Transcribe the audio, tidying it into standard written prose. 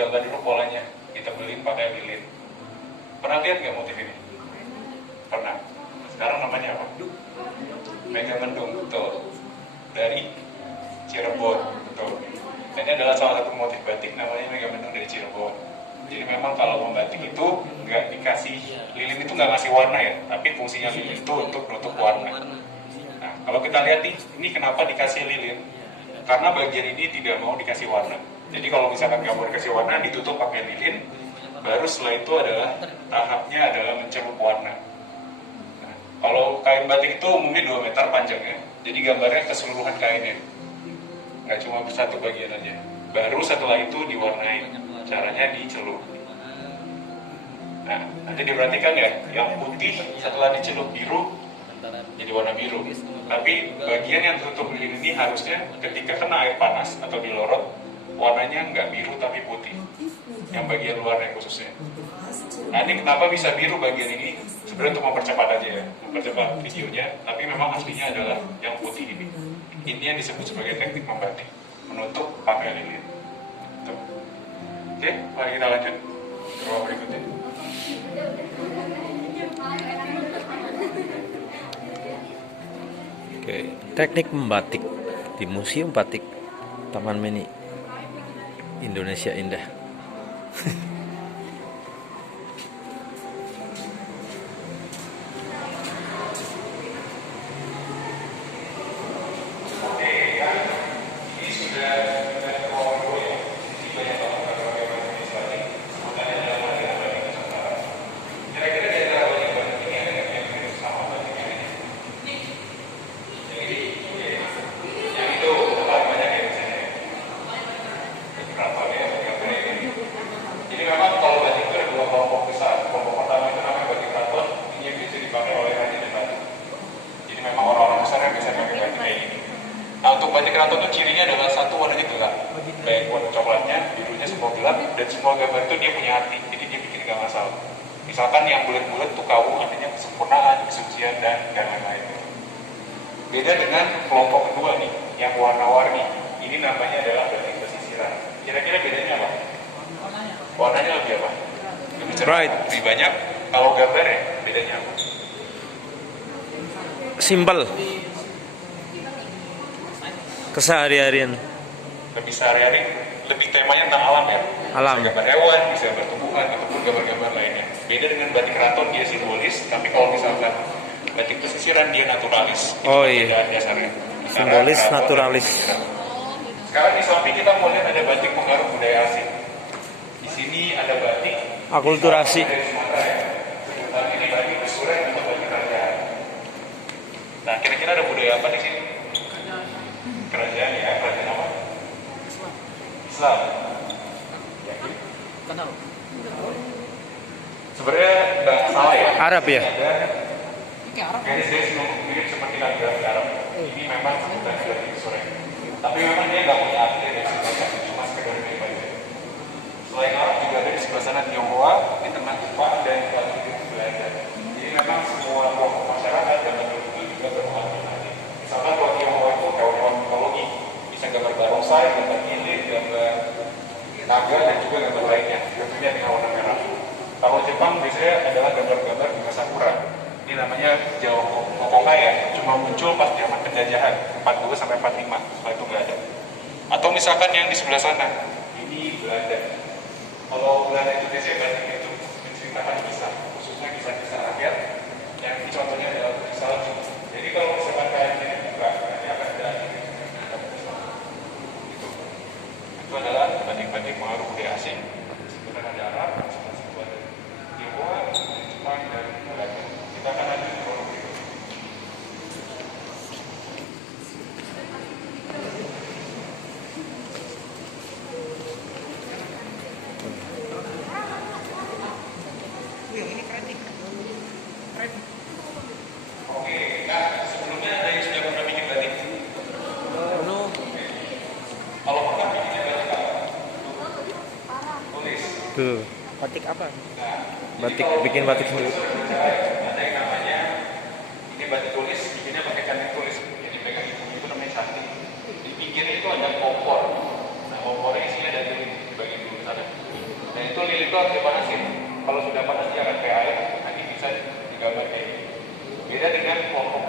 digambar dulu polanya, ditebelin pakai lilin. Pernah lihat nggak motif ini? Pernah. Sekarang namanya apa? Megamendung, betul. Dari Cirebon, betul. Dan ini adalah salah satu motif batik namanya Megamendung dari Cirebon. Jadi memang kalau membatik itu nggak dikasih lilin, itu nggak ngasih warna ya, tapi fungsinya lilin itu untuk menutup warna. Nah, kalau kita lihat nih, ini kenapa dikasih lilin? Karena bagian ini tidak mau dikasih warna. Jadi kalau misalkan nggak mau dikasih warna, ditutup pakai lilin, baru setelah itu adalah tahapnya adalah mencelup warna. Nah, kalau kain batik itu umumnya 2 meter panjangnya, jadi gambarnya keseluruhan kainnya, nggak cuma satu bagian aja. Baru setelah itu diwarnai, caranya dicelup. Nah, nanti diperhatikan ya, yang putih setelah dicelup biru jadi warna biru. Tapi bagian yang tertutup lilin ini harusnya ketika kena air panas atau dilorot, warnanya nggak biru tapi putih. Yang bagian luarnya khususnya. Nah, ini kenapa bisa biru bagian ini? Sebenarnya untuk mempercepat aja ya, mempercepat videonya. Tapi memang aslinya adalah yang putih ini. Ini yang disebut sebagai teknik membatik, menutup pakai lilin. Tuh. Oke, mari kita lanjut ke ruang berikutnya. Oke, teknik membatik di Museum Batik Taman Mini Indonesia Indah. Batik keraton itu cirinya adalah satu, warnanya gelap, baik warna coklatnya, birunya semua gelap, dan semua gambar itu dia punya arti, jadi dia bikin gak masalah. Misalkan yang bulat-bulat tuh kawu, artinya kesempurnaan, kesucian, dan lain-lain. Beda dengan kelompok kedua nih, yang warna-warni. Ini namanya adalah batik pesisiran. Kira-kira bedanya apa? Warnanya lebih apa? Lebih cerah, lebih banyak. Kalau gambarnya bedanya apa? Simpel. Kesehari-harian. Lebih sehari-hari, lebih temanya tentang alam ya. Alam. Bisa gambar hewan, bisa gambar tumbuhan, ataupun gambar-gambar lainnya. Beda dengan batik keraton, dia simbolis, tapi kalau misalkan batik pesisiran dia naturalis. Oh iya. Dasarnya. Simbolis, keraton, naturalis. Sekarang di samping kita mau lihat ada batik pengaruh budaya asing. Di sini ada batik Akulturasi. dari Sumatera ya. Sebutan ini batik Besuren atau batik kerajaan. Nah, kira-kira ada budaya apa di sini? Kerajaan ya, kerajaan apa? Islam. Sebenarnya nggak salah ya. Arab ya. Garis-garis mirip seperti kaligrafi Arab. Ini memang sebutan dari Besuren. Tapi memang dia nggak punya arti dan sebagainya, cuma sekedar mirip aja. Selain Arab juga ada di sebelah sana Tionghoa, di tengah Jepang dan di Belanda. Jadi memang semua kelompok masyarakat dan penduduk itu juga berpengaruh. Misalkan kalau Tionghoa itu hewan-hewan mitologi, bisa gambar barongsai, gambar lilin, gambar naga, dan juga gambar lainnya. Tentunya dengan warna merah. Kalau Jepang biasanya adalah gambar-gambar bunga sakura. Ini namanya Jao Kokoka ya, cuma muncul pas zaman penjajahan 42 sampai 45, setelah itu nggak ada. Atau misalkan yang di sebelah sana, ini Belanda. Kalau Belanda itu biasanya batik itu menceritakan kisah, khususnya kisah-kisah rakyat, yang ini contohnya adalah putri salju. Jadi kalau misalkan kalian buka, nanti akan ada itu adalah batik-batik pengaruh budaya asing. Sebenarnya ada Arab, sebenarnya ada Tionghoa, Jepang, dan Belanda. Kita akan lanjut ke kolom berikut. Oke, nah sebelumnya ada yang sudah pernah bikin batik? Kalau pernah bikinnya batik apa? Tulis. Tuh. Batik apa? Batik, bikin batik sendiri. Ada yang namanya ini batik tulis, bikinnya pakai cantik tulis. Jadi pegang itu namanya cantik. Di pinggirnya itu ada kompor. Nah kompornya isinya ada di bagian dulu sana. Nah itu lilin itu harus dipanasin. Kalau sudah panas dia akan kayak air, nanti bisa digambar kayak gini. Beda dengan kelompok